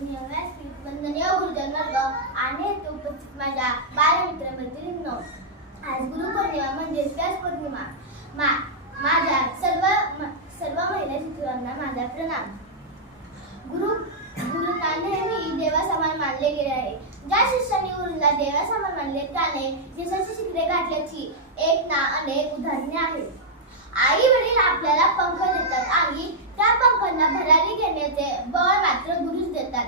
वंदनीय गुरुजन वर्ग आणि उपस्थित माझ्या बालमित्र मैत्रिणींनो, आज गुरुपौर्णिमा म्हणजे व्यास पौर्णिमा. माझ्या सर्व महिला शिक्षकांना माझा प्रणाम. गुरुंना नेहमी देवासमान मानले गेले आहे. ज्या शिष्यांनी गुरुंना देवासमान मानले त्याने यशाची शिखरे गाठल्याची एक ना अनेक उदाहरणे आहेत. आई वडील आपल्याला पंख देतात आणि त्या पंखांना भरारी घेण्याचे बळ मात्र गुरुच देतात.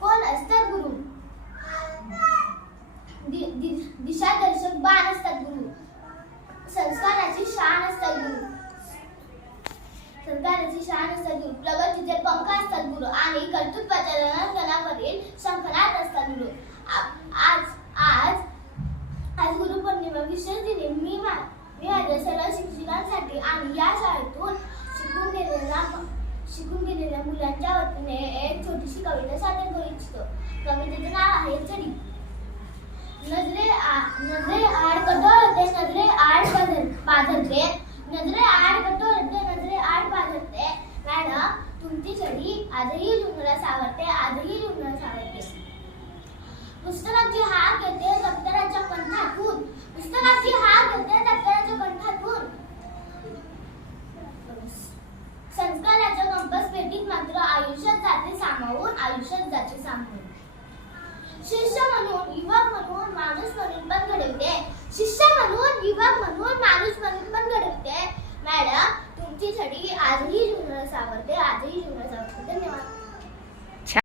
कोण असतात गुरु? दिशादर्शक बाण असतात गुरु. संस्काराची शान असतात गुरु. प्रगतीचे पंख असतात गुरु आणि कर्तृत्वाच्या रणांगणावरील शंखनाद असतात गुरु. आज गुरुपौर्णिमा विशेष दिनी मी माझ्या सर्व शिक्षकांसाठी आणि या शाळेतून शिकून गेलेल्या मुलांच्या वतीने एक छोटीशी कविता सादर करू इच्छितो. कवितेचे नाव आहे चढी. नजरे आड कठोर होते, नजरे आड पाझरते, नजरे आड